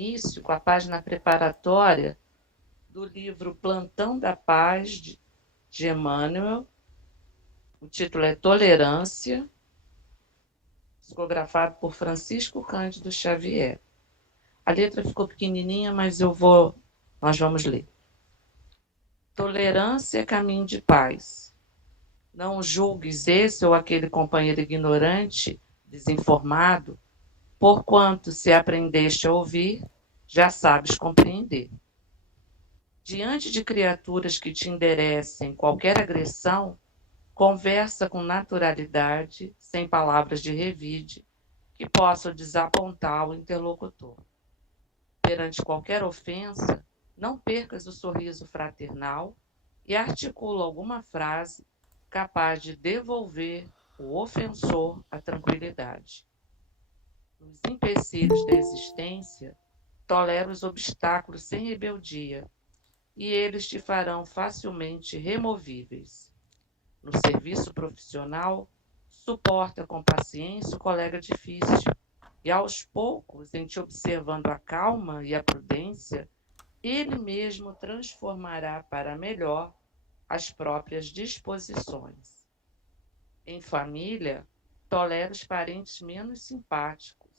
início com a página preparatória do livro Plantão da Paz, de Emmanuel. O título é Tolerância, psicografado por Francisco Cândido Xavier. A letra ficou pequenininha, mas nós vamos ler. Tolerância é caminho de paz. Não julgues esse ou aquele companheiro ignorante, desinformado, porquanto, se aprendeste a ouvir, já sabes compreender. Diante de criaturas que te enderecem qualquer agressão, conversa com naturalidade, sem palavras de revide, que possam desapontar o interlocutor. Perante qualquer ofensa, não percas o sorriso fraternal e articula alguma frase capaz de devolver o ofensor à tranquilidade. Nos empecilhos da existência, tolera os obstáculos sem rebeldia, e eles te farão facilmente removíveis. No serviço profissional, suporta com paciência o colega difícil, e aos poucos, em te observando a calma e a prudência, ele mesmo transformará para melhor as próprias disposições. Em família, tolera os parentes menos simpáticos,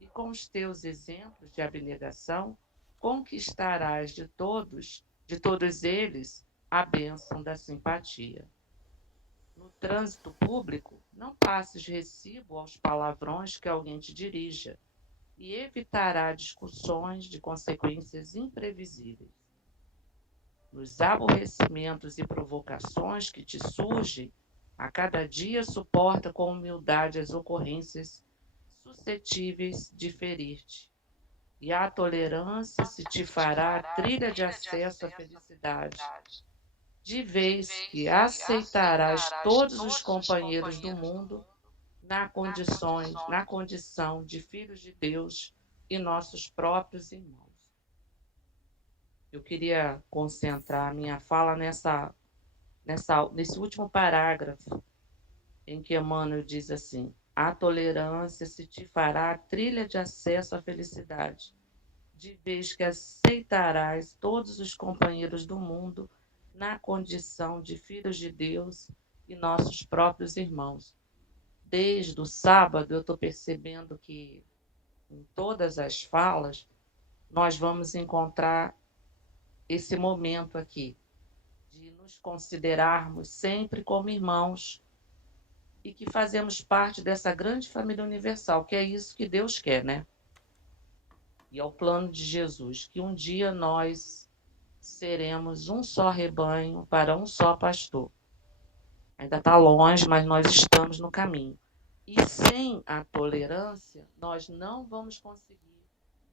e com os teus exemplos de abnegação, conquistarás de todos eles, a bênção da simpatia. No trânsito público, não passes recibo aos palavrões que alguém te dirija, e evitará discussões de consequências imprevisíveis. Nos aborrecimentos e provocações que te surgem, a cada dia suporta com humildade as ocorrências suscetíveis de ferir-te. E a tolerância se te fará a trilha de acesso à felicidade, de vez que aceitarás todos os companheiros do mundo na condição de filhos de Deus e nossos próprios irmãos. Eu queria concentrar a minha fala nesse último parágrafo, em que Emmanuel diz assim: a tolerância se te fará a trilha de acesso à felicidade, de vez que aceitarás todos os companheiros do mundo na condição de filhos de Deus e nossos próprios irmãos. Desde o sábado, eu estou percebendo que em todas as falas nós vamos encontrar esse momento aqui, de nos considerarmos sempre como irmãos e que fazemos parte dessa grande família universal, que é isso que Deus quer, né? E é o plano de Jesus, que um dia nós seremos um só rebanho para um só pastor. Ainda está longe, mas nós estamos no caminho. E sem a tolerância, nós não vamos conseguir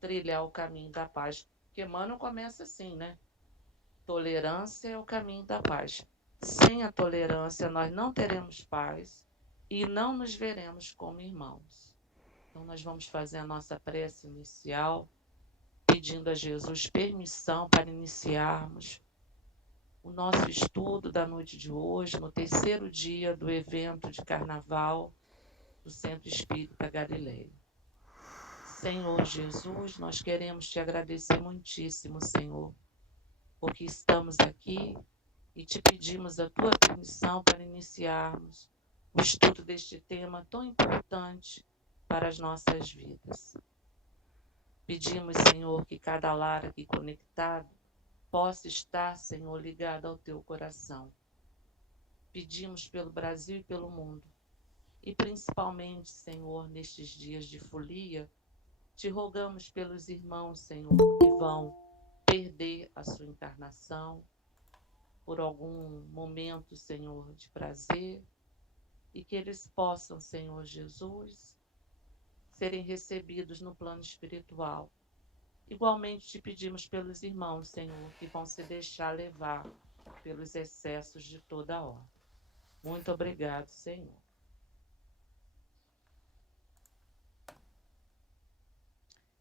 trilhar o caminho da paz. Porque Emmanuel começa assim, né? Tolerância é o caminho da paz. Sem a tolerância, nós não teremos paz e não nos veremos como irmãos. Então, nós vamos fazer a nossa prece inicial, pedindo a Jesus permissão para iniciarmos o nosso estudo da noite de hoje, no terceiro dia do evento de carnaval do Centro Espírita Galileia. Senhor Jesus, nós queremos te agradecer muitíssimo, Senhor, porque estamos aqui e te pedimos a tua permissão para iniciarmos o estudo deste tema tão importante para as nossas vidas. Pedimos, Senhor, que cada lar aqui conectado possa estar, Senhor, ligado ao teu coração. Pedimos pelo Brasil e pelo mundo. E principalmente, Senhor, nestes dias de folia, te rogamos pelos irmãos, Senhor, que vão perder a sua encarnação por algum momento, Senhor, de prazer, e que eles possam, Senhor Jesus, serem recebidos no plano espiritual. Igualmente te pedimos pelos irmãos, Senhor, que vão se deixar levar pelos excessos de toda hora. Muito obrigado, Senhor.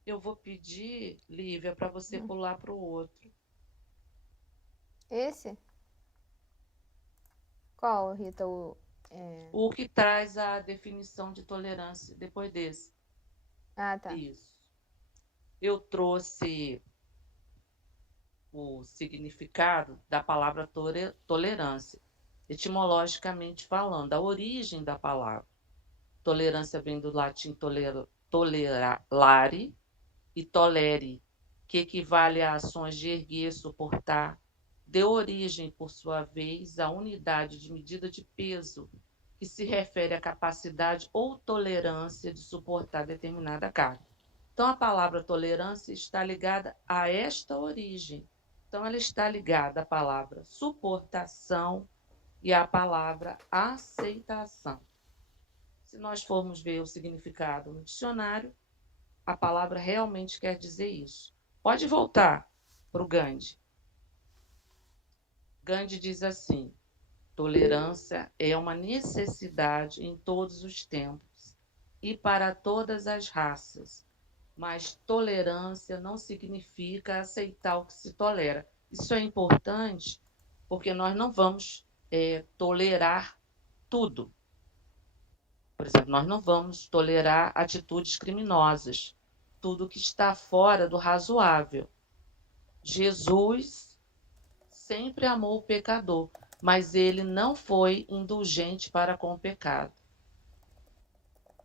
Eu vou pedir, Lívia, para você pular para o outro. Esse? Qual, Rita? O que traz a definição de tolerância depois desse. Ah, tá. Isso. eu trouxe o significado da palavra tolerância, etimologicamente falando, a origem da palavra. Tolerância vem do latim tolerare e tolere, que equivale a ações de erguer, suportar. Deu origem, por sua vez, à unidade de medida de peso, que se refere à capacidade ou tolerância de suportar determinada carga. Então, a palavra tolerância está ligada a esta origem. Então, ela está ligada à palavra suportação e à palavra aceitação. Se nós formos ver o significado no dicionário, a palavra realmente quer dizer isso. Pode voltar para o Gandhi. Gandhi diz assim: tolerância é uma necessidade em todos os tempos e para todas as raças, mas tolerância não significa aceitar o que se tolera. Isso é importante porque nós não vamos tolerar tudo. Por exemplo, nós não vamos tolerar atitudes criminosas, tudo que está fora do razoável. Jesus sempre amou o pecador, mas ele não foi indulgente para com o pecado.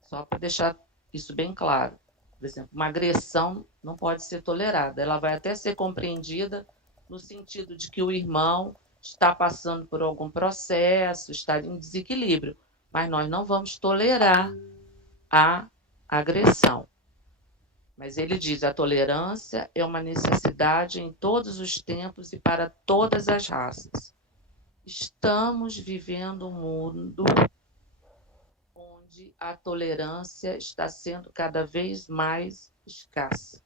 Só para deixar isso bem claro. Por exemplo, uma agressão não pode ser tolerada. Ela vai até ser compreendida no sentido de que o irmão está passando por algum processo, está em desequilíbrio, mas nós não vamos tolerar a agressão. Mas ele diz: a tolerância é uma necessidade em todos os tempos e para todas as raças. Estamos vivendo um mundo onde a tolerância está sendo cada vez mais escassa.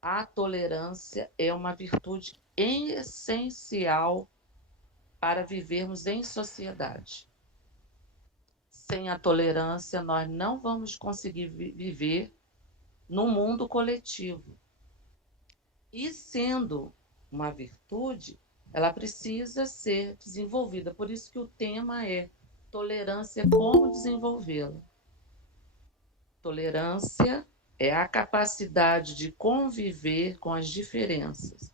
A tolerância é uma virtude essencial para vivermos em sociedade. Sem a tolerância, nós não vamos conseguir viver no mundo coletivo. E sendo uma virtude, ela precisa ser desenvolvida. Por isso que o tema é tolerância, como desenvolvê-la. Tolerância é a capacidade de conviver com as diferenças.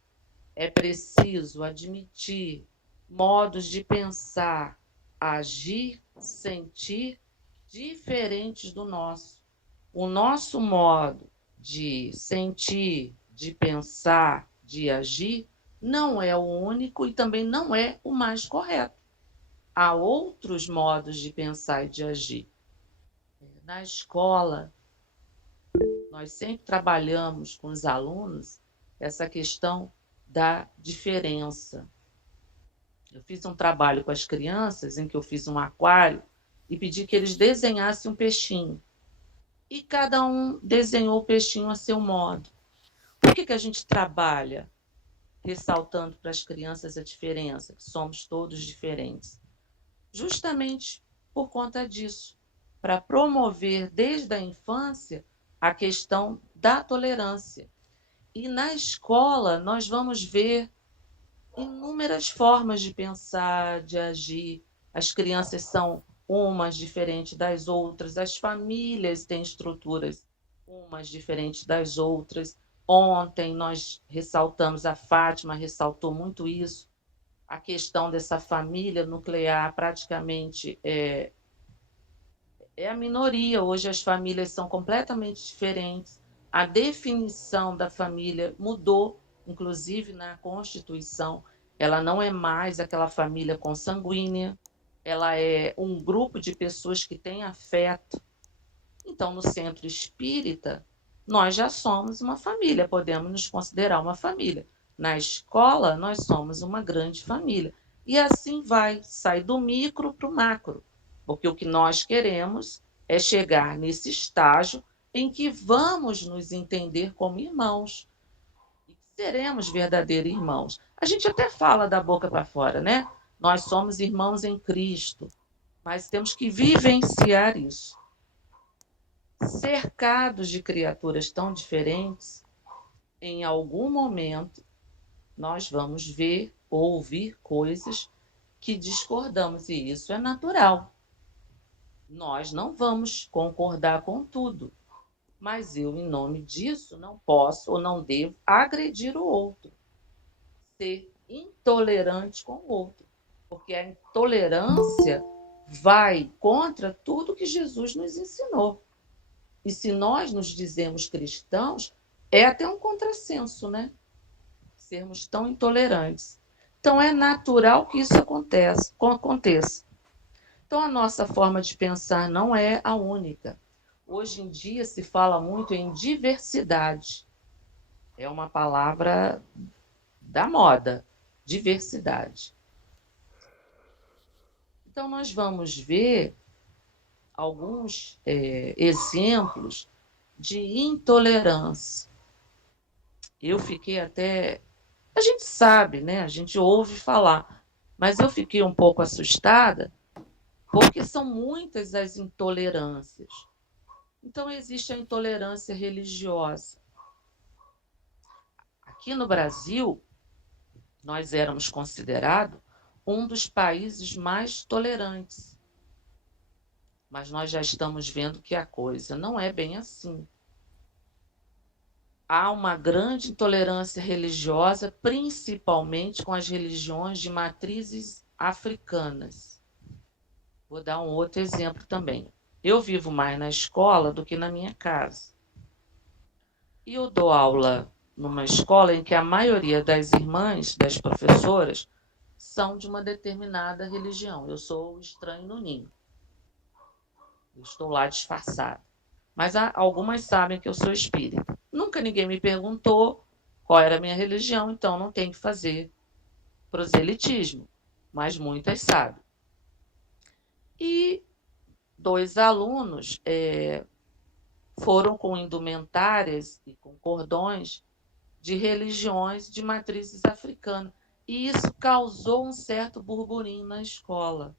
É preciso admitir modos de pensar, agir, sentir diferentes do nosso. O nosso modo de sentir, de pensar, de agir, não é o único e também não é o mais correto. Há outros modos de pensar e de agir. Na escola, nós sempre trabalhamos com os alunos essa questão da diferença. Eu fiz um trabalho com as crianças em que eu fiz um aquário e pedi que eles desenhassem um peixinho. E cada um desenhou o peixinho a seu modo. Por que a gente trabalha ressaltando para as crianças a diferença, que somos todos diferentes? Justamente por conta disso, para promover desde a infância a questão da tolerância. E na escola nós vamos ver inúmeras formas de pensar, de agir. As crianças são umas diferentes das outras, as famílias têm estruturas umas diferentes das outras. Ontem nós ressaltamos, a Fátima ressaltou muito isso, a questão dessa família nuclear praticamente é a minoria. Hoje as famílias são completamente diferentes. A definição da família mudou, inclusive na Constituição. Ela não é mais aquela família consanguínea, ela é um grupo de pessoas que têm afeto. Então, no centro espírita, nós já somos uma família, podemos nos considerar uma família. Na escola, nós somos uma grande família. E assim vai, sai do micro para o macro. Porque o que nós queremos é chegar nesse estágio em que vamos nos entender como irmãos. E seremos verdadeiros irmãos. A gente até fala da boca para fora, né? Nós somos irmãos em Cristo. Mas temos que vivenciar isso. Cercados de criaturas tão diferentes, em algum momento nós vamos ver ou ouvir coisas que discordamos, e isso é natural. Nós não vamos concordar com tudo, mas eu, em nome disso, não posso ou não devo agredir o outro, ser intolerante com o outro, porque a intolerância vai contra tudo que Jesus nos ensinou. E se nós nos dizemos cristãos, é até um contrassenso, né? Sermos tão intolerantes. Então, é natural que isso aconteça. Então, a nossa forma de pensar não é a única. Hoje em dia se fala muito em diversidade. É uma palavra da moda, diversidade. Então, nós vamos ver alguns exemplos de intolerância. Eu fiquei até... A gente sabe, né? A gente ouve falar, mas eu fiquei um pouco assustada porque são muitas as intolerâncias. Então, existe a intolerância religiosa. Aqui no Brasil, nós éramos considerados um dos países mais tolerantes. Mas nós já estamos vendo que a coisa não é bem assim. Há uma grande intolerância religiosa, principalmente com as religiões de matrizes africanas. Vou dar um outro exemplo também. Eu vivo mais na escola do que na minha casa. E eu dou aula numa escola em que a maioria das irmãs, das professoras, são de uma determinada religião. Eu sou o estranho no ninho. Eu estou lá disfarçada. Mas algumas sabem que eu sou espírita. Nunca ninguém me perguntou qual era a minha religião, então não tem que fazer proselitismo. Mas muitas sabem. E 2 alunos foram com indumentárias e com cordões de religiões de matrizes africanas. E isso causou um certo burburinho na escola,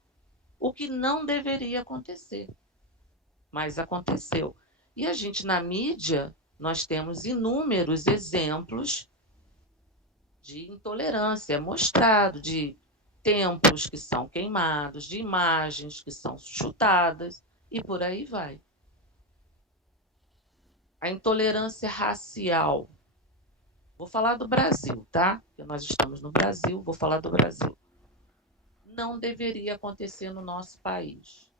o que não deveria acontecer, mas aconteceu. E a gente, na mídia, nós temos inúmeros exemplos de intolerância mostrado, de templos que são queimados, de imagens que são chutadas, e por aí vai. A intolerância racial. Vou falar do Brasil, tá? Porque nós estamos no Brasil, vou falar do Brasil. Não deveria acontecer no nosso país.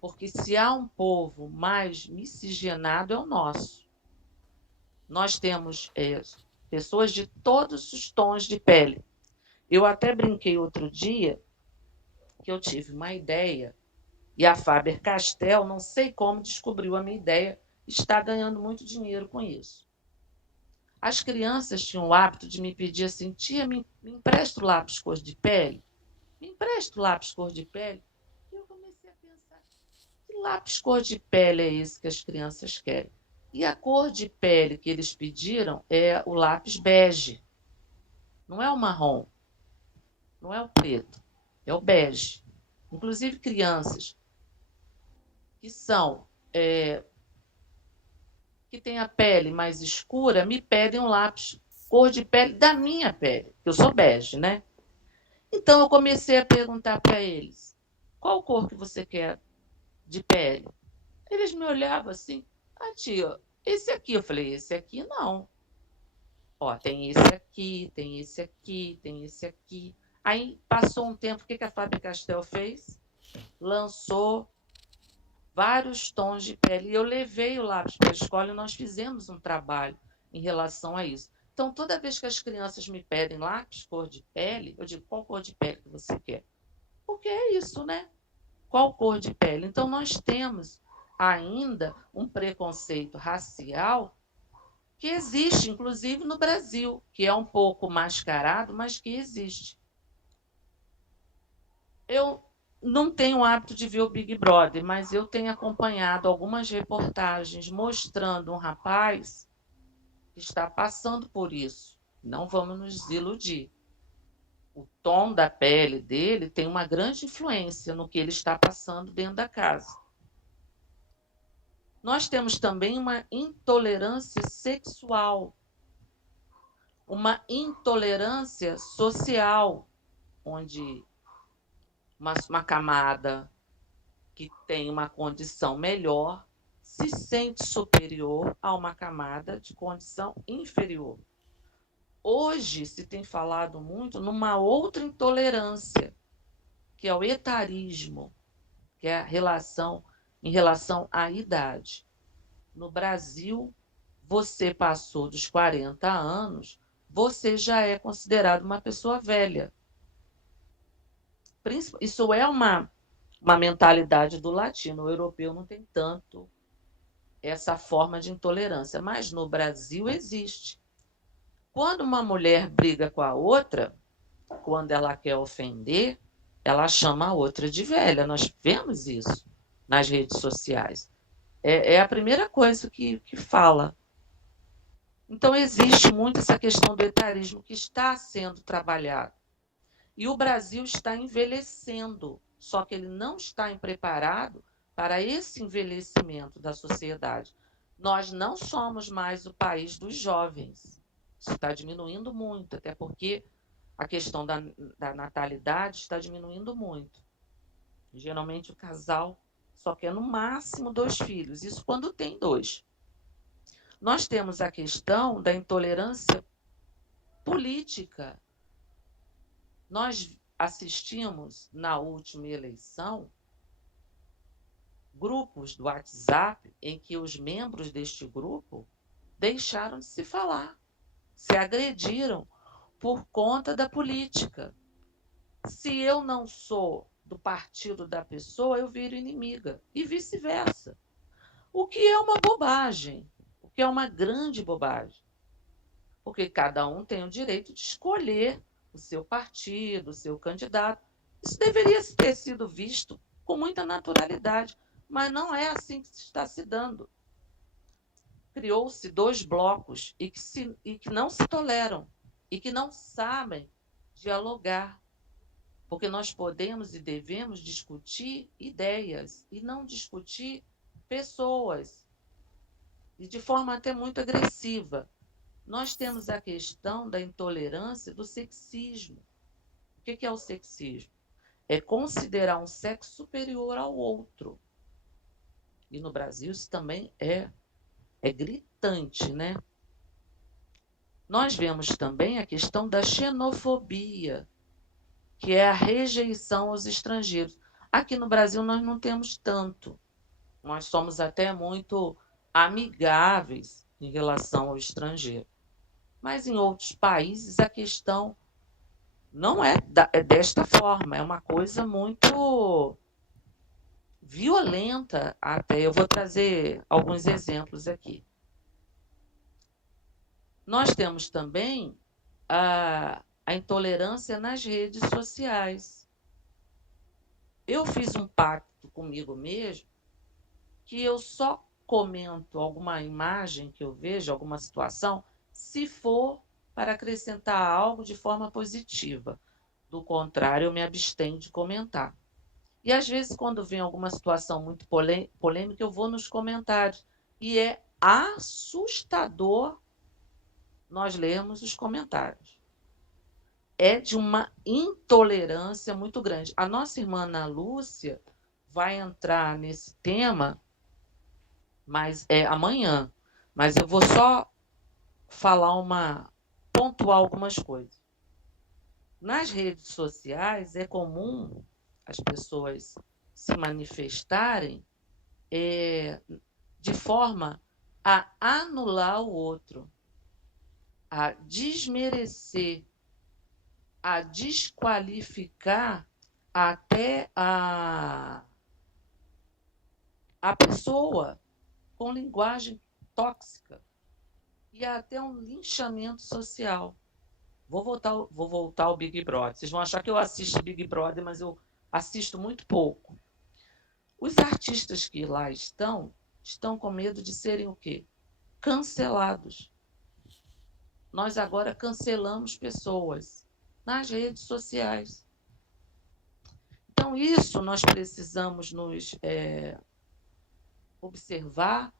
Porque se há um povo mais miscigenado, é o nosso. Nós temos pessoas de todos os tons de pele. Eu até brinquei outro dia que eu tive uma ideia e a Faber-Castell, não sei como, descobriu a minha ideia, está ganhando muito dinheiro com isso. As crianças tinham o hábito de me pedir assim: tia, me empresta o lápis cor de pele? Me empresta o lápis cor de pele? E eu comecei a pensar, que lápis cor de pele é esse que as crianças querem? E a cor de pele que eles pediram é o lápis bege. Não é o marrom, não é o preto, é o bege. Inclusive crianças que são que têm a pele mais escura me pedem um lápis cor de pele da minha pele, que eu sou bege, né? Então eu comecei a perguntar para eles: qual cor que você quer de pele? Eles me olhavam assim: ah, tia, esse aqui. Eu falei: esse aqui não. Ó, tem esse aqui, tem esse aqui, tem esse aqui. Aí passou um tempo, o que a Faber-Castell fez? Lançou vários tons de pele. E eu levei o lápis para a escola e nós fizemos um trabalho em relação a isso. Então, toda vez que as crianças me pedem lápis cor de pele, eu digo: qual cor de pele que você quer? Porque é isso, né? Qual cor de pele? Então, nós temos ainda um preconceito racial que existe, inclusive no Brasil, que é um pouco mascarado, mas que existe. Eu não tenho o hábito de ver o Big Brother, mas eu tenho acompanhado algumas reportagens mostrando um rapaz que está passando por isso. Não vamos nos iludir. O tom da pele dele tem uma grande influência no que ele está passando dentro da casa. Nós temos também uma intolerância sexual, uma intolerância social, onde uma camada que tem uma condição melhor se sente superior a uma camada de condição inferior. Hoje se tem falado muito numa outra intolerância, que é o etarismo, que é a relação em relação à idade. No Brasil, você passou dos 40 anos, você já é considerado uma pessoa velha. Isso é uma mentalidade do latino. O europeu não tem tanto essa forma de intolerância, mas no Brasil existe. Quando uma mulher briga com a outra, quando ela quer ofender, ela chama a outra de velha. Nós vemos isso nas redes sociais. É a primeira coisa que fala. Então, existe muito essa questão do etarismo que está sendo trabalhado. E o Brasil está envelhecendo, só que ele não está preparado para esse envelhecimento da sociedade. Nós não somos mais o país dos jovens. Isso está diminuindo muito, até porque a questão da natalidade está diminuindo muito. Geralmente o casal só quer no máximo 2 filhos, isso quando tem 2. Nós temos a questão da intolerância política. Nós assistimos na última eleição grupos do WhatsApp em que os membros deste grupo deixaram de se falar, se agrediram por conta da política. Se eu não sou do partido da pessoa, eu viro inimiga, e vice-versa. O que é uma bobagem, o que é uma grande bobagem. Porque cada um tem o direito de escolher o seu partido, o seu candidato. Isso deveria ter sido visto com muita naturalidade, mas não é assim que está se dando. Criou-se 2 blocos e que não se toleram e que não sabem dialogar. Porque nós podemos e devemos discutir ideias e não discutir pessoas. E de forma até muito agressiva. Nós temos a questão da intolerância do sexismo. O que é o sexismo? É considerar um sexo superior ao outro. E no Brasil isso também é gritante, né? Nós vemos também a questão da xenofobia, que é a rejeição aos estrangeiros. Aqui no Brasil nós não temos tanto. Nós somos até muito amigáveis em relação ao estrangeiro. Mas em outros países a questão não é desta forma, é uma coisa muito violenta até. Eu vou trazer alguns exemplos aqui. Nós temos também a intolerância nas redes sociais. Eu fiz um pacto comigo mesmo que eu só comento alguma imagem que eu vejo, alguma situação, se for para acrescentar algo de forma positiva. Do contrário, eu me abstenho de comentar. E às vezes, quando vem alguma situação muito polêmica, eu vou nos comentários. E é assustador nós lermos os comentários. É de uma intolerância muito grande. A nossa irmã Ana Lúcia vai entrar nesse tema, mas é amanhã. Mas eu vou só pontuar algumas coisas. Nas redes sociais é comum as pessoas se manifestarem de forma a anular o outro, a desmerecer, a desqualificar até a pessoa com linguagem tóxica e até um linchamento social. Vou voltar ao Big Brother. Vocês vão achar que eu assisto Big Brother, mas eu assisto muito pouco. Os artistas que lá estão com medo de serem o quê? Cancelados. Nós agora cancelamos pessoas nas redes sociais. Então, isso nós precisamos nos observar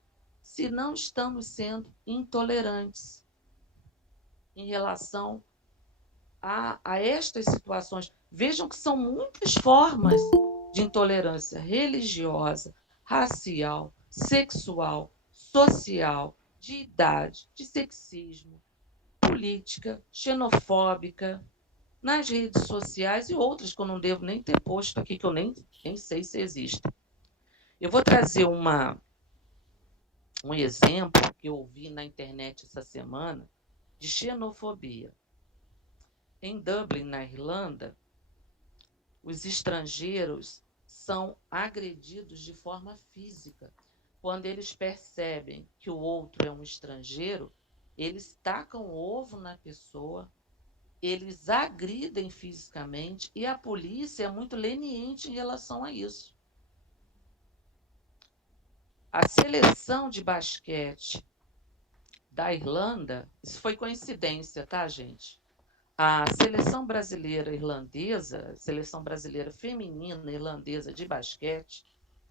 se não estamos sendo intolerantes em relação a estas situações. Vejam que são muitas formas de intolerância religiosa, racial, sexual, social, de idade, de sexismo, política, xenofóbica, nas redes sociais e outras que eu não devo nem ter posto aqui, que eu nem sei se existem. Eu vou trazer um exemplo que eu ouvi na internet essa semana de xenofobia. Em Dublin, na Irlanda, os estrangeiros são agredidos de forma física. Quando eles percebem que o outro é um estrangeiro, eles tacam ovo na pessoa, eles agridem fisicamente e a polícia é muito leniente em relação a isso. A seleção de basquete da Irlanda, isso foi coincidência, tá, gente? A seleção brasileira irlandesa, seleção brasileira feminina irlandesa de basquete,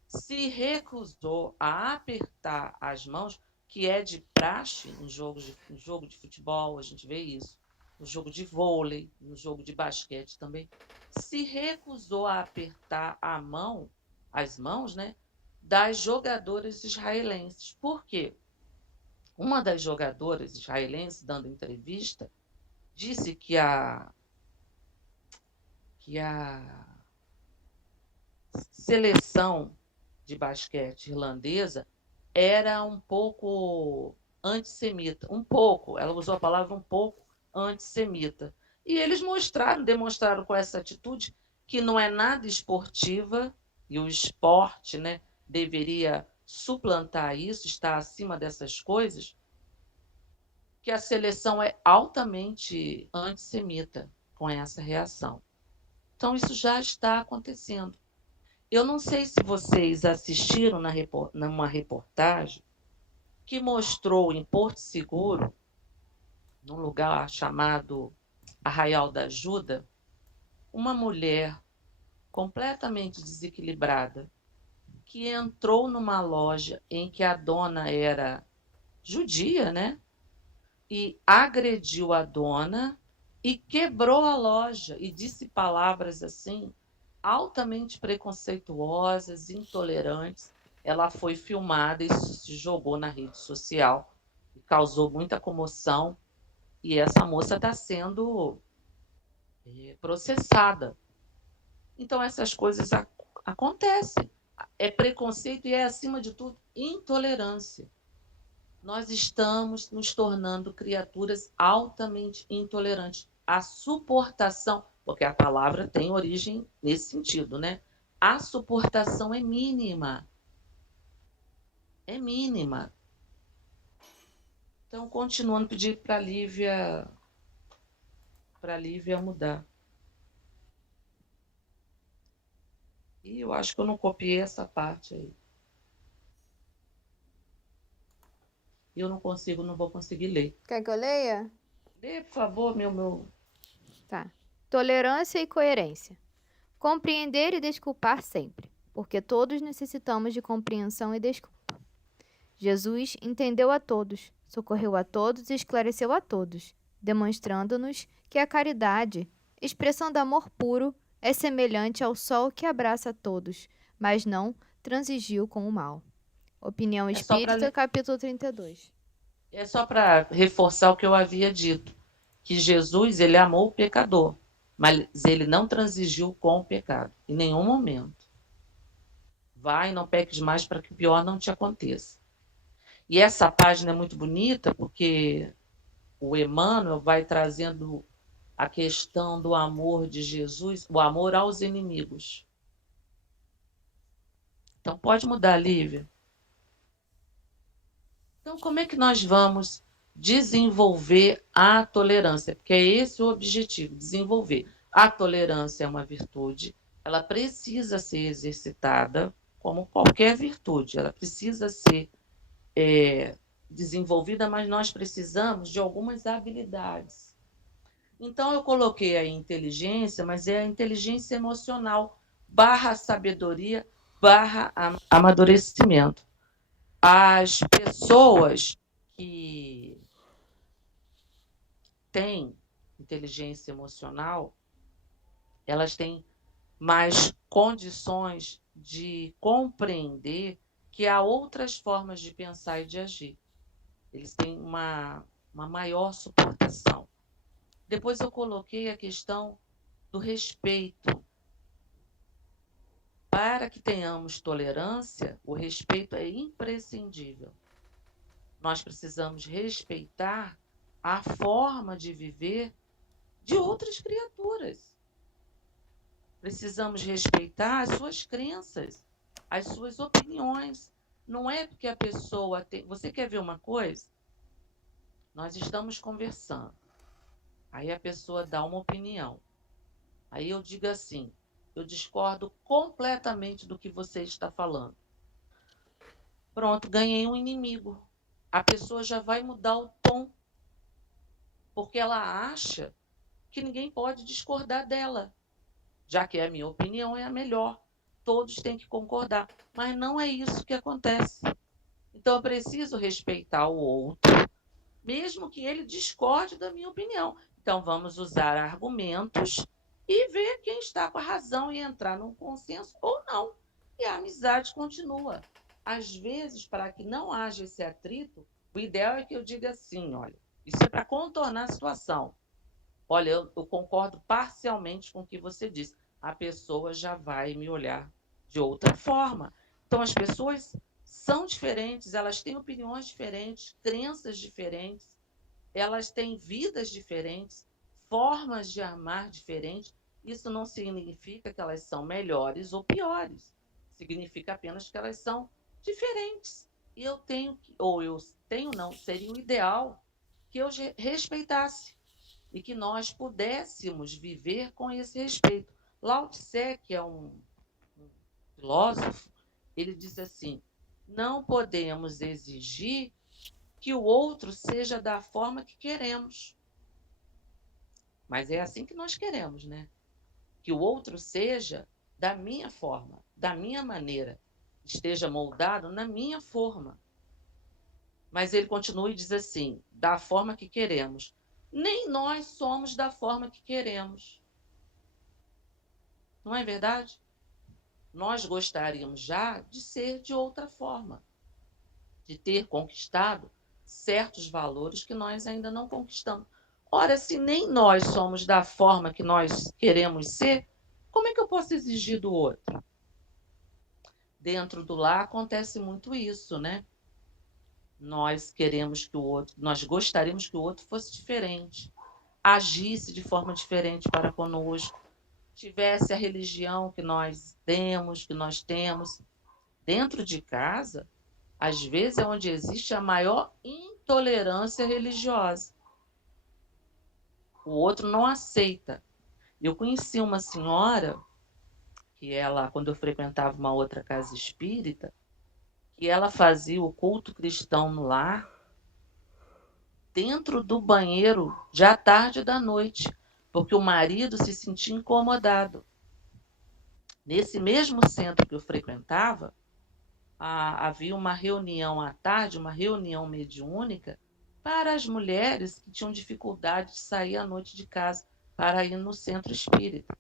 se recusou a apertar as mãos, que é de praxe em jogo de futebol, a gente vê isso, no jogo de vôlei, no jogo de basquete também, se recusou a apertar as mãos, né, das jogadoras israelenses. Por quê? Uma das jogadoras israelenses, dando entrevista, disse que a seleção de basquete irlandesa era um pouco antissemita. Um pouco, ela usou a palavra um pouco antissemita. E eles demonstraram com essa atitude que não é nada esportiva, e o esporte, né, deveria suplantar isso, estar acima dessas coisas, que a seleção é altamente antissemita com essa reação. Então, isso já está acontecendo. Eu não sei se vocês assistiram numa reportagem que mostrou em Porto Seguro, num lugar chamado Arraial da Ajuda, uma mulher completamente desequilibrada que entrou numa loja em que a dona era judia, né? E agrediu a dona e quebrou a loja e disse palavras assim altamente preconceituosas, intolerantes. Ela foi filmada e se jogou na rede social e causou muita comoção. E essa moça está sendo processada. Então essas coisas acontecem. É preconceito e é, acima de tudo, intolerância. Nós estamos nos tornando criaturas altamente intolerantes. A suportação, porque a palavra tem origem nesse sentido, né? A suportação é mínima. É mínima. Então, continuando, pedir para a Lívia mudar. E eu acho que eu não copiei essa parte aí. Eu não vou conseguir ler. Quer que eu leia? Lê, por favor, meu. Tá. Tolerância e coerência. Compreender e desculpar sempre, porque todos necessitamos de compreensão e desculpa. Jesus entendeu a todos, socorreu a todos e esclareceu a todos, demonstrando-nos que a caridade, expressão de amor puro, é semelhante ao sol que abraça a todos, mas não transigiu com o mal. Opinião Espírita, capítulo 32. É só para reforçar o que eu havia dito, que Jesus ele amou o pecador, mas ele não transigiu com o pecado, em nenhum momento. Vai, não peques mais para que o pior não te aconteça. E essa página é muito bonita porque o Emmanuel vai trazendo a questão do amor de Jesus, o amor aos inimigos. Então pode mudar, Lívia. Então, como é que nós vamos desenvolver a tolerância? Porque é esse o objetivo, desenvolver. A tolerância é uma virtude, ela precisa ser exercitada como qualquer virtude, ela precisa ser desenvolvida, mas nós precisamos de algumas habilidades. Então, eu coloquei a inteligência, mas é a inteligência emocional barra sabedoria barra amadurecimento. As pessoas que têm inteligência emocional, elas têm mais condições de compreender que há outras formas de pensar e de agir. Eles têm uma maior suportação. Depois eu coloquei a questão do respeito. Para que tenhamos tolerância, o respeito é imprescindível. Nós precisamos respeitar a forma de viver de outras criaturas. Precisamos respeitar as suas crenças, as suas opiniões. Não é porque a pessoa tem... Você quer ver uma coisa? Nós estamos conversando. Aí a pessoa dá uma opinião. Aí eu digo assim, eu discordo completamente do que você está falando. Pronto, ganhei um inimigo. A pessoa já vai mudar o tom, porque ela acha que ninguém pode discordar dela, já que a minha opinião é a melhor. Todos têm que concordar, mas não é isso que acontece. Então eu preciso respeitar o outro, mesmo que ele discorde da minha opinião. Então vamos usar argumentos e ver quem está com a razão e entrar num consenso ou não. E a amizade continua. Às vezes, para que não haja esse atrito, o ideal é que eu diga assim, olha, isso é para contornar a situação. Olha, eu concordo parcialmente com o que você disse. A pessoa já vai me olhar de outra forma. Então, as pessoas são diferentes, elas têm opiniões diferentes, crenças diferentes, elas têm vidas diferentes, formas de amar diferentes. Isso não significa que elas são melhores ou piores. Significa apenas que elas são diferentes. E eu tenho, ou eu tenho não, seria o ideal que eu respeitasse e que nós pudéssemos viver com esse respeito. Lao Tse, que é um filósofo, ele diz assim: não podemos exigir que o outro seja da forma que queremos. Mas é assim que nós queremos, né? Que o outro seja da minha forma, da minha maneira, esteja moldado na minha forma. Mas ele continua e diz assim: da forma que queremos. Nem nós somos da forma que queremos. Não é verdade? Nós gostaríamos já de ser de outra forma, de ter conquistado certos valores que nós ainda não conquistamos. Ora, se nem nós somos da forma que nós queremos ser, como é que eu posso exigir do outro? Dentro do lar acontece muito isso, né? Nós queremos que o outro, nós gostaríamos que o outro fosse diferente, agisse de forma diferente para conosco, tivesse a religião que nós temos, dentro de casa. Às vezes é onde existe a maior intolerância religiosa. O outro não aceita. Eu conheci uma senhora, que ela, quando eu frequentava uma outra casa espírita, que ela fazia o culto cristão no lar, dentro do banheiro, já tarde da noite, porque o marido se sentia incomodado. Nesse mesmo centro que eu frequentava, havia uma reunião à tarde, uma reunião mediúnica, para as mulheres que tinham dificuldade de sair à noite de casa para ir no centro espírita.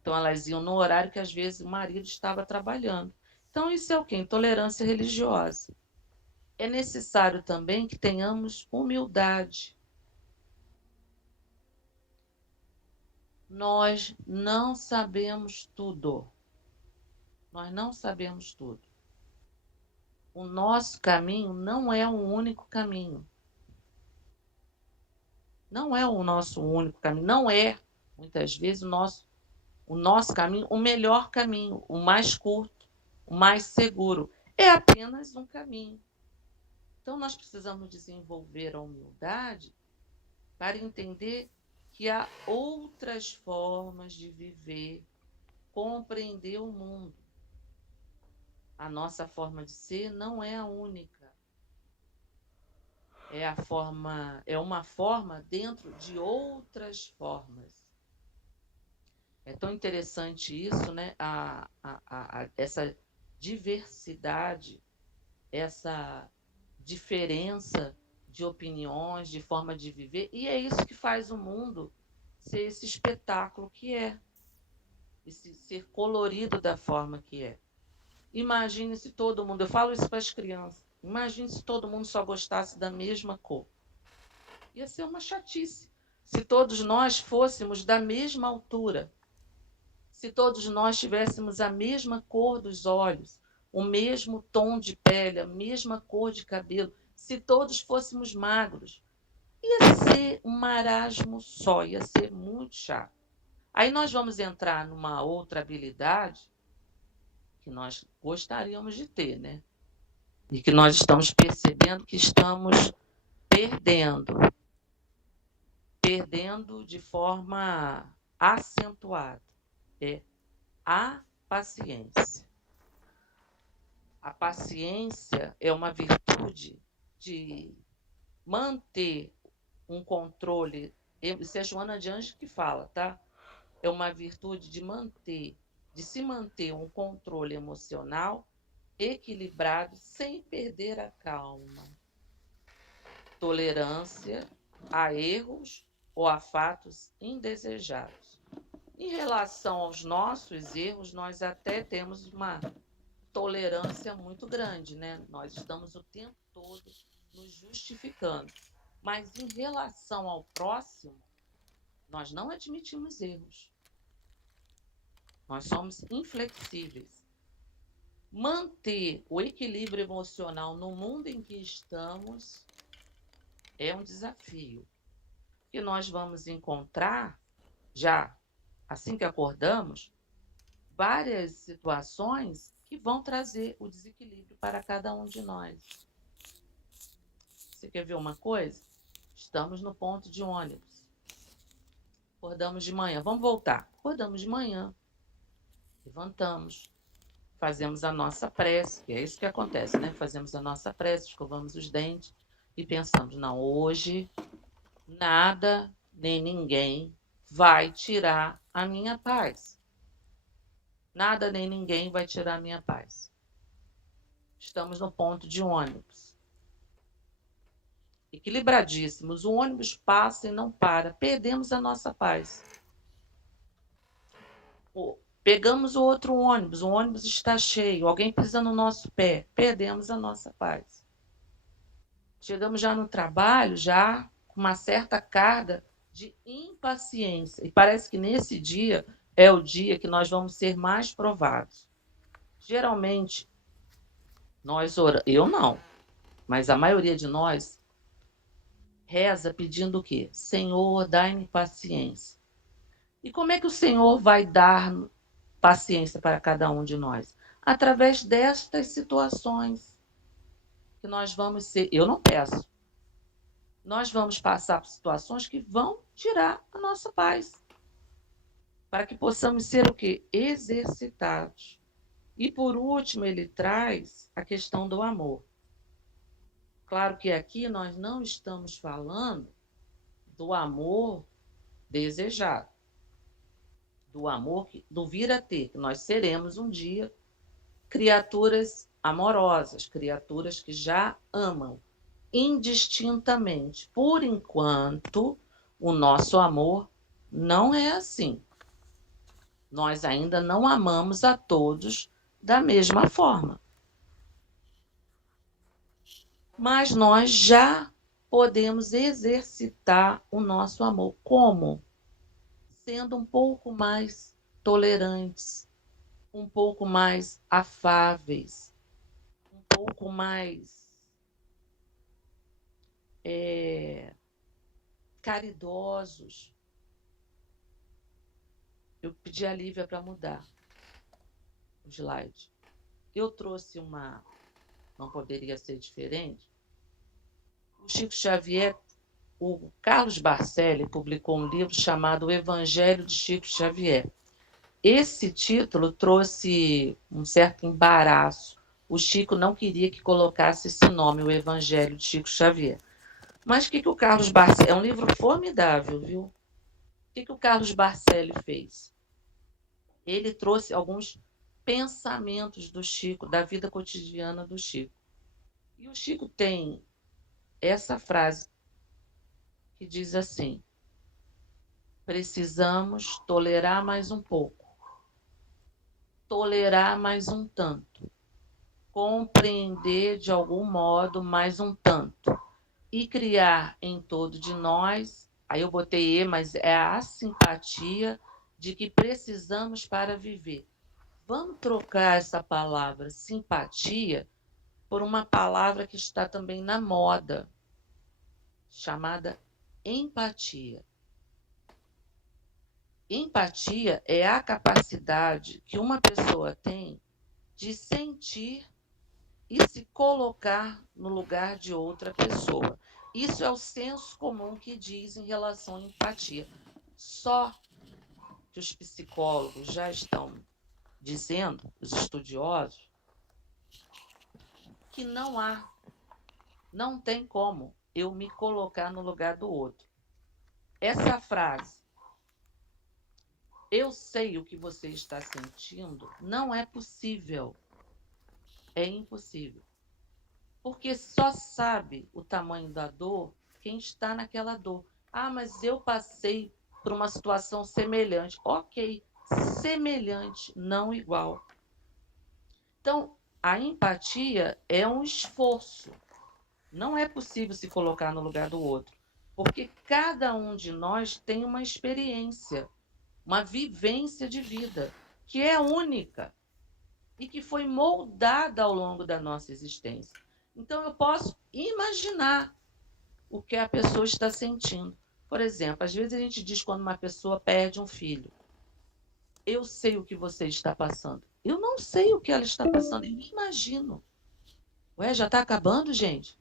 Então elas iam no horário que às vezes o marido estava trabalhando. Então isso é o quê? Intolerância religiosa. É necessário também que tenhamos humildade. Nós não sabemos tudo. Nós não sabemos tudo. O nosso caminho não é um único caminho. Não é o nosso único caminho. Não é, muitas vezes, o nosso caminho, o melhor caminho, o mais curto, o mais seguro. É apenas um caminho. Então, nós precisamos desenvolver a humildade para entender que há outras formas de viver, compreender o mundo. A nossa forma de ser não é a única. É uma forma dentro de outras formas. É tão interessante isso, né? Essa diversidade, essa diferença de opiniões, de forma de viver, e é isso que faz o mundo ser esse espetáculo que é, esse ser colorido da forma que é. Imagine se todo mundo, eu falo isso para as crianças, imagine se todo mundo só gostasse da mesma cor. Ia ser uma chatice. Se todos nós fôssemos da mesma altura, se todos nós tivéssemos a mesma cor dos olhos, o mesmo tom de pele, a mesma cor de cabelo, se todos fôssemos magros, ia ser um marasmo só, ia ser muito chato. Aí nós vamos entrar numa outra habilidade que nós gostaríamos de ter, né? E que nós estamos percebendo que estamos perdendo. Perdendo de forma acentuada. É a paciência. A paciência é uma virtude de manter um controle. Isso é Joana de Anjos que fala, tá? É uma virtude de se manter um controle emocional equilibrado sem perder a calma. Tolerância a erros ou a fatos indesejados. Em relação aos nossos erros, nós até temos uma tolerância muito grande, né? Nós estamos o tempo todo nos justificando. Mas em relação ao próximo, nós não admitimos erros. Nós somos inflexíveis. Manter o equilíbrio emocional no mundo em que estamos é um desafio. E nós vamos encontrar, já assim que acordamos, várias situações que vão trazer o desequilíbrio para cada um de nós. Você quer ver uma coisa? Estamos no ponto de ônibus. Acordamos de manhã. Vamos voltar. Acordamos de manhã. Levantamos. Fazemos a nossa prece. Que é isso que acontece, né? Fazemos a nossa prece, escovamos os dentes e pensamos, não, hoje nada nem ninguém vai tirar a minha paz. Nada nem ninguém vai tirar a minha paz. Estamos no ponto de ônibus. Equilibradíssimos. O ônibus passa e não para. Perdemos a nossa paz. Pegamos o outro ônibus. O ônibus está cheio. Alguém pisa no nosso pé. Perdemos a nossa paz. Chegamos já no trabalho, já com uma certa carga de impaciência. E parece que nesse dia é o dia que nós vamos ser mais provados. Geralmente, nós oramos. Eu não, mas a maioria de nós reza pedindo o quê? Senhor, dai-me paciência. E como é que o Senhor vai dar paciência para cada um de nós? Através destas situações que nós vamos ser. Eu não peço. Nós vamos passar por situações que vão tirar a nossa paz. Para que possamos ser o quê? Exercitados. E por último, ele traz a questão do amor. Claro que aqui nós não estamos falando do amor desejado, do amor do vir a ter, que nós seremos um dia criaturas amorosas, criaturas que já amam indistintamente. Por enquanto, o nosso amor não é assim. Nós ainda não amamos a todos da mesma forma. Mas nós já podemos exercitar o nosso amor. Como? Sendo um pouco mais tolerantes, um pouco mais afáveis, um pouco mais caridosos. Eu pedi a Lívia para mudar o slide. Eu trouxe não poderia ser diferente. O Chico Xavier, o Carlos Barcelli publicou um livro chamado O Evangelho de Chico Xavier. Esse título trouxe um certo embaraço. O Chico não queria que colocasse esse nome, O Evangelho de Chico Xavier. Mas o que o Carlos Barcelli... É um livro formidável, viu? O que o Carlos Barcelli fez? Ele trouxe alguns pensamentos do Chico, da vida cotidiana do Chico. E o Chico tem essa frase que diz assim: precisamos tolerar mais um pouco, tolerar mais um tanto, compreender de algum modo mais um tanto e criar em todo de nós, aí eu botei mas é a simpatia de que precisamos para viver. Vamos trocar essa palavra simpatia por uma palavra que está também na moda, chamada empatia. Empatia é a capacidade que uma pessoa tem de sentir e se colocar no lugar de outra pessoa. Isso é o senso comum que diz em relação à empatia. Só que os psicólogos já estão dizendo, os estudiosos, que não tem como eu me colocar no lugar do outro. Essa frase, eu sei o que você está sentindo, não é possível. É impossível. Porque só sabe o tamanho da dor quem está naquela dor. Ah, mas eu passei por uma situação semelhante. Ok, semelhante, não igual. Então, a empatia é um esforço. Não é possível se colocar no lugar do outro. Porque cada um de nós tem uma experiência, uma vivência de vida, que é única e que foi moldada ao longo da nossa existência. Então, eu posso imaginar o que a pessoa está sentindo. Por exemplo, às vezes a gente diz quando uma pessoa perde um filho, eu sei o que você está passando. Eu não sei o que ela está passando, eu imagino. Ué, já está acabando, gente?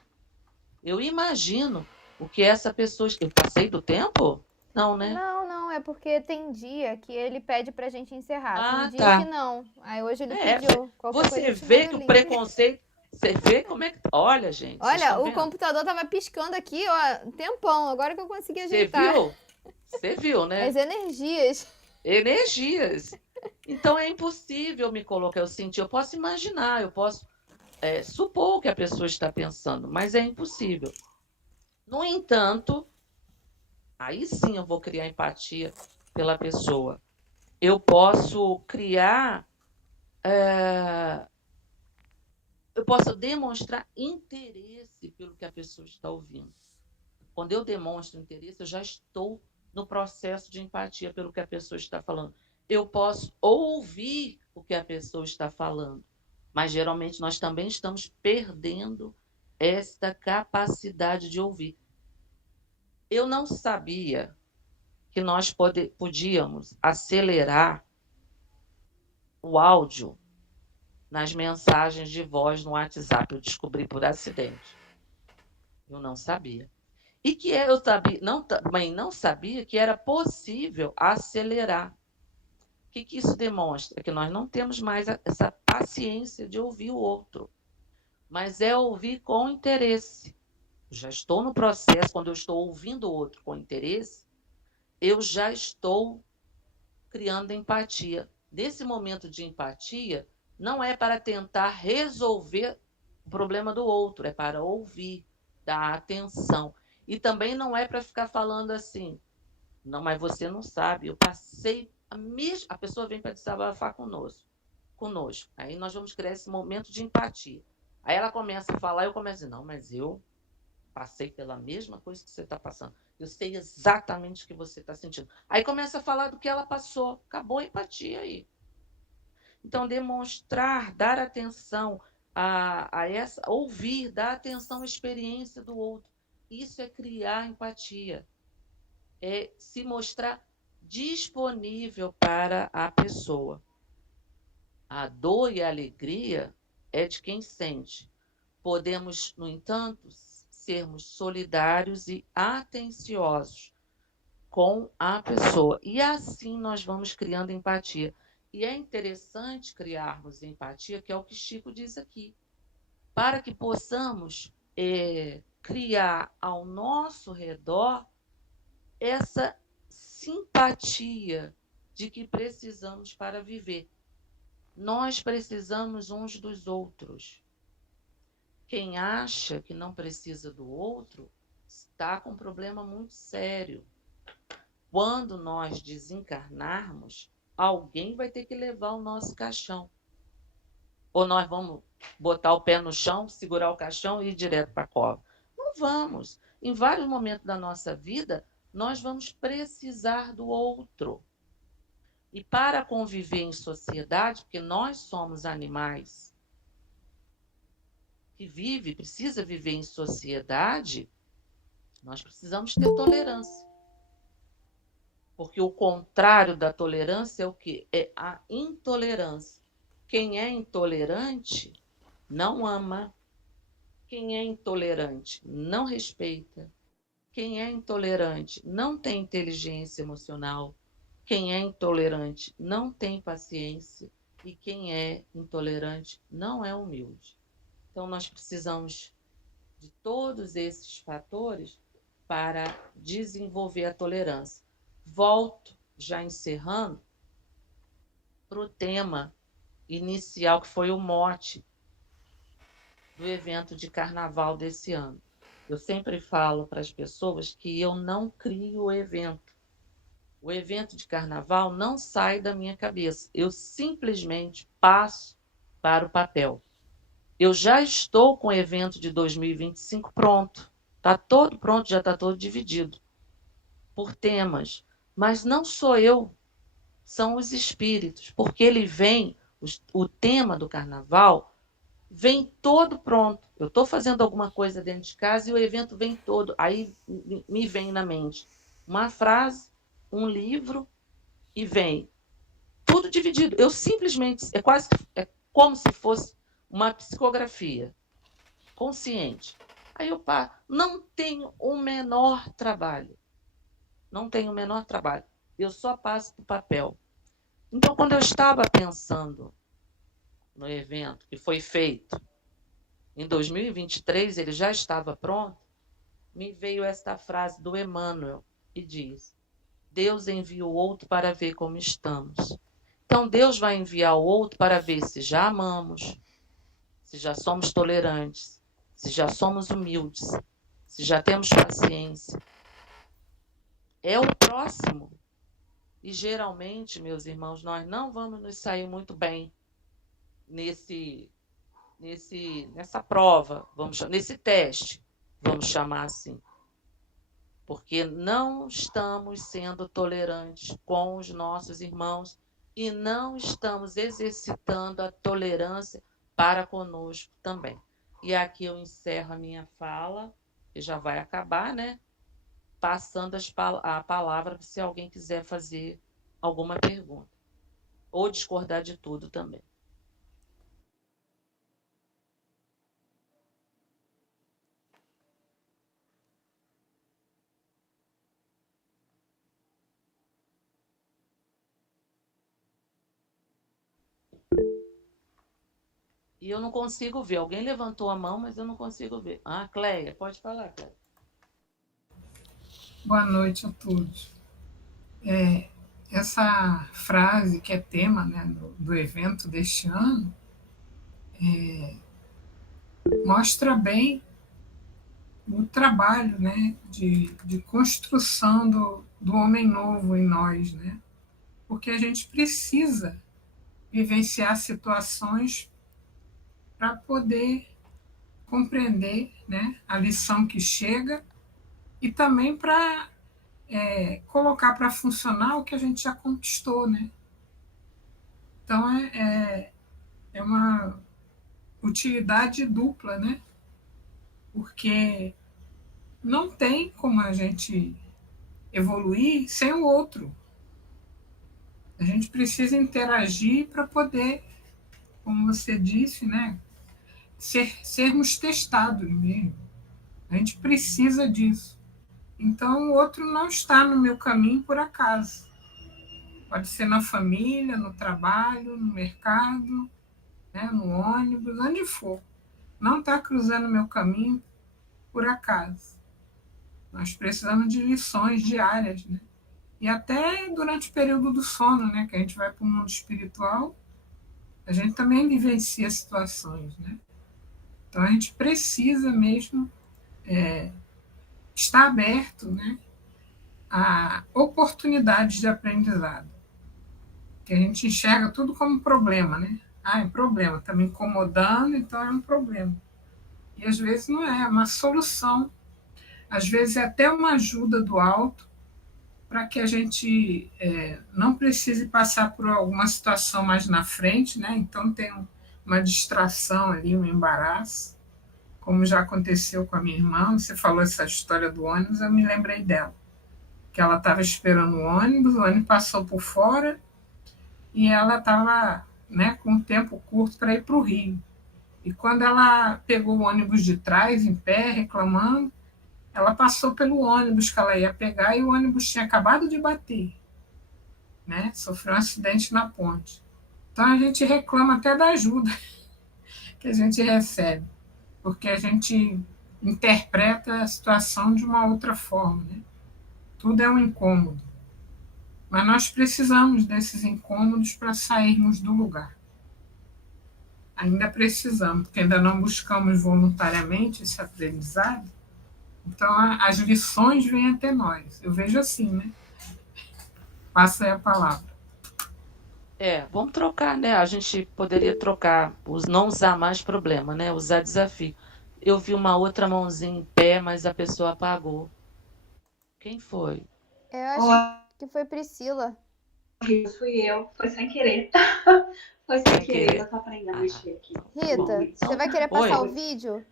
Eu imagino o que essa pessoa... Eu passei do tempo? Não, né? Não, é porque tem dia que ele pede pra gente encerrar. Tem dia que Tá. não. Aí hoje ele pediu. Qualquer coisa Você eu te vê mando que o o link. preconceito... Você vê como é que... Olha, gente, vocês Olha, estão o vendo? computador tava piscando aqui, ó, um tempão. Agora que eu consegui ajeitar. Você viu, né? As energias. Energias. Então é impossível me colocar, eu sentir, eu posso imaginar, eu posso supor o que a pessoa está pensando, mas é impossível. No entanto, aí sim eu vou criar empatia pela pessoa. Eu posso criar, eu posso demonstrar interesse pelo que a pessoa está ouvindo. Quando eu demonstro interesse, eu já estou no processo de empatia pelo que a pessoa está falando. Eu posso ouvir o que a pessoa está falando, mas geralmente nós também estamos perdendo esta capacidade de ouvir. Eu não sabia que nós podíamos acelerar o áudio nas mensagens de voz no WhatsApp. Eu descobri por acidente. Eu não sabia. E que eu também não sabia que era possível acelerar. O que isso demonstra? Que nós não temos mais essa paciência de ouvir o outro, mas é ouvir com interesse. Eu já estou no processo, quando eu estou ouvindo o outro com interesse, eu já estou criando empatia. Nesse momento de empatia, não é para tentar resolver o problema do outro, é para ouvir, dar atenção. E também não é para ficar falando assim, não, mas você não sabe, eu passei a pessoa vem para desabafar conosco. Aí nós vamos criar esse momento de empatia. Aí ela começa a falar, eu começo a dizer, não, mas eu passei pela mesma coisa que você está passando. Eu sei exatamente o que você está sentindo. Aí começa a falar do que ela passou. Acabou a empatia aí. Então, demonstrar, dar atenção a essa, ouvir, dar atenção à experiência do outro. Isso é criar empatia. É se mostrar disponível para a pessoa. A dor e a alegria é de quem sente. Podemos, no entanto, sermos solidários e atenciosos com a pessoa. E assim nós vamos criando empatia. E é interessante criarmos empatia, que é o que Chico diz aqui, para que possamos criar ao nosso redor essa simpatia de que precisamos para viver. Nós precisamos uns dos outros. Quem acha que não precisa do outro está com um problema muito sério. Quando nós desencarnarmos, alguém vai ter que levar o nosso caixão. Ou nós vamos botar o pé no chão, segurar o caixão e ir direto para a cova? Não vamos. Em vários momentos da nossa vida, nós vamos precisar do outro. E para conviver em sociedade, porque nós somos animais que precisa viver em sociedade, nós precisamos ter tolerância. Porque o contrário da tolerância é o quê? É a intolerância. Quem é intolerante não ama. Quem é intolerante não respeita. Quem é intolerante não tem inteligência emocional. Quem é intolerante não tem paciência. E quem é intolerante não é humilde. Então, nós precisamos de todos esses fatores para desenvolver a tolerância. Volto, já encerrando, para o tema inicial, que foi o mote do evento de carnaval desse ano. Eu sempre falo para as pessoas que eu não crio o evento. O evento de carnaval não sai da minha cabeça. Eu simplesmente passo para o papel. Eu já estou com o evento de 2025 pronto. Está todo pronto, já está todo dividido por temas. Mas não sou eu, são os espíritos, porque ele vem, o tema do carnaval vem todo pronto. Eu estou fazendo alguma coisa dentro de casa e o evento vem todo. Aí me vem na mente uma frase, um livro, e vem tudo dividido. Eu simplesmente, é como se fosse uma psicografia consciente. Aí eu paro, não tenho o menor trabalho. Não tenho o menor trabalho. Eu só passo para o papel. Então, quando eu estava pensando no evento que foi feito em 2023, ele já estava pronto, me veio esta frase do Emmanuel, que diz: Deus envia o outro para ver como estamos. Então, Deus vai enviar o outro para ver se já amamos, se já somos tolerantes, se já somos humildes, se já temos paciência. É o próximo. E geralmente, meus irmãos, nós não vamos nos sair muito bem nessa prova, nesse teste, vamos chamar assim. Porque não estamos sendo tolerantes com os nossos irmãos e não estamos exercitando a tolerância para conosco também. E aqui eu encerro a minha fala, que já vai acabar, né? Passando a palavra se alguém quiser fazer alguma pergunta. Ou discordar de tudo também. E eu não consigo ver. Alguém levantou a mão, mas eu não consigo ver. Ah, Cleia, pode falar, Cleia. Boa noite a todos. Essa frase que é tema, né, do evento deste ano mostra bem o trabalho, né, de construção do homem novo em nós, né? Porque a gente precisa vivenciar situações para poder compreender, né, a lição que chega e também para colocar para funcionar o que a gente já conquistou, né? Então é uma utilidade dupla, né? Porque não tem como a gente evoluir sem o outro. A gente precisa interagir para poder, como você disse, né, sermos testados mesmo. A gente precisa disso. Então, o outro não está no meu caminho por acaso. Pode ser na família, no trabalho, no mercado, né, no ônibus, onde for. Não está cruzando o meu caminho por acaso. Nós precisamos de lições diárias, né? E até durante o período do sono, né, que a gente vai para o mundo espiritual, a gente também vivencia situações, né? Então a gente precisa mesmo estar aberto, né, a oportunidades de aprendizado, que a gente enxerga tudo como problema, né? Ah, é problema, está me incomodando, então é um problema. E às vezes não é uma solução. Às vezes é até uma ajuda do alto para que a gente não precise passar por alguma situação mais na frente, né? Então tem uma distração ali, um embaraço, como já aconteceu com a minha irmã. Você falou essa história do ônibus, eu me lembrei dela, que ela estava esperando o ônibus passou por fora e ela estava, né, com um tempo curto para ir para o Rio. E quando ela pegou o ônibus de trás, em pé, reclamando, ela passou pelo ônibus que ela ia pegar e o ônibus tinha acabado de bater, né? Sofreu um acidente na ponte. Então a gente reclama até da ajuda que a gente recebe, porque a gente interpreta a situação de uma outra forma, né? Tudo é um incômodo. Mas nós precisamos desses incômodos para sairmos do lugar. Ainda precisamos, porque ainda não buscamos voluntariamente esse aprendizado. Então, as lições vêm até nós. Eu vejo assim, né? Passa aí a palavra. Vamos trocar, né? A gente poderia trocar, não usar mais problema, né? Usar desafio. Eu vi uma outra mãozinha em pé, mas a pessoa apagou. Quem foi? Eu acho que foi Priscila. Fui eu, foi sem querer. Foi sem querer, eu tô aprendendo a mexer aqui. Rita, você vai querer passar o vídeo?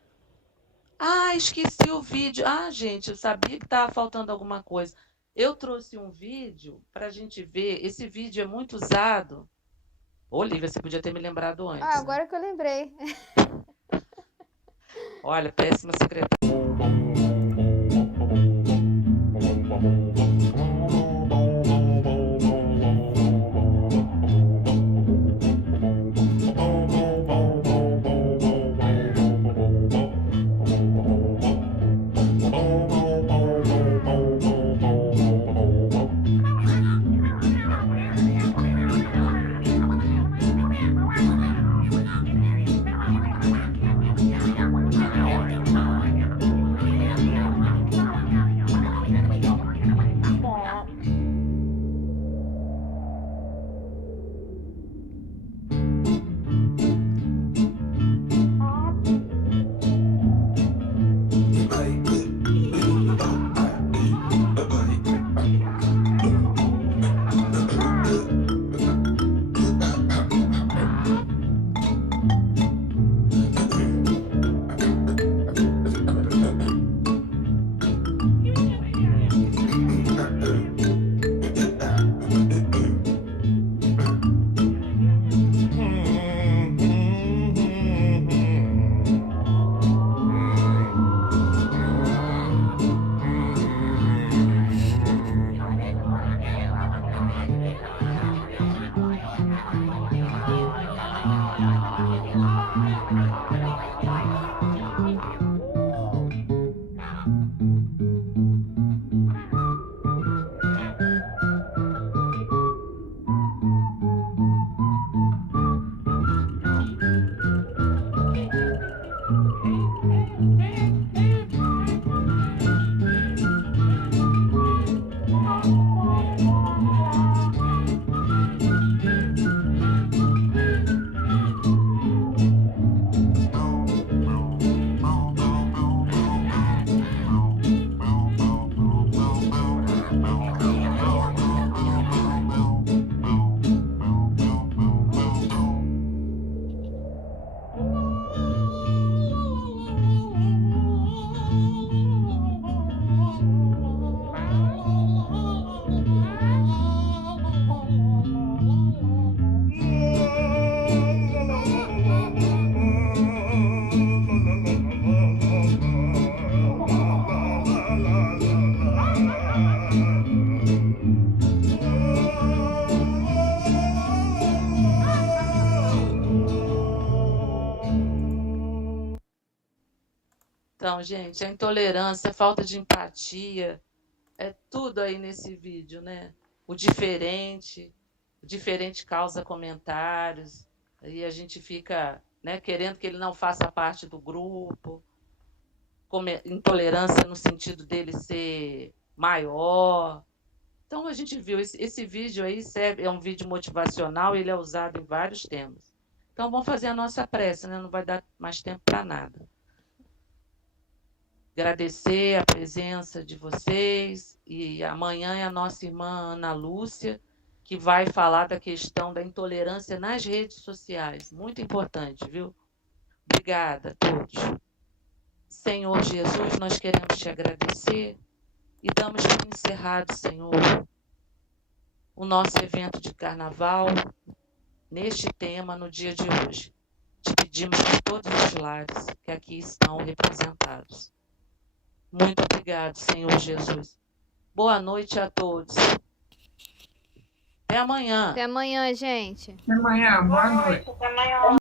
Ah, esqueci o vídeo. Ah, gente, eu sabia que estava faltando alguma coisa. Eu trouxe um vídeo para a gente ver. Esse vídeo é muito usado. Olivia, você podia ter me lembrado antes. Ah, agora que eu lembrei. Olha, péssima secretária. Então, gente, a intolerância, a falta de empatia, é tudo aí nesse vídeo, né? O diferente causa comentários, aí a gente fica, né, querendo que ele não faça parte do grupo, intolerância no sentido dele ser maior. Então, a gente viu, esse vídeo aí é um vídeo motivacional, ele é usado em vários temas. Então, Então, vamos fazer a nossa prece, né? Não vai dar mais tempo para nada. Agradecer a presença de vocês, e amanhã é a nossa irmã Ana Lúcia, que vai falar da questão da intolerância nas redes sociais. Muito importante, viu? Obrigada a todos. Senhor Jesus, nós queremos te agradecer e damos por encerrado, Senhor, o nosso evento de carnaval, neste tema, no dia de hoje. Te pedimos por todos os lares que aqui estão representados. Muito obrigado, Senhor Jesus. Boa noite a todos. Até amanhã. Até amanhã, gente. Até amanhã, boa noite. Até amanhã.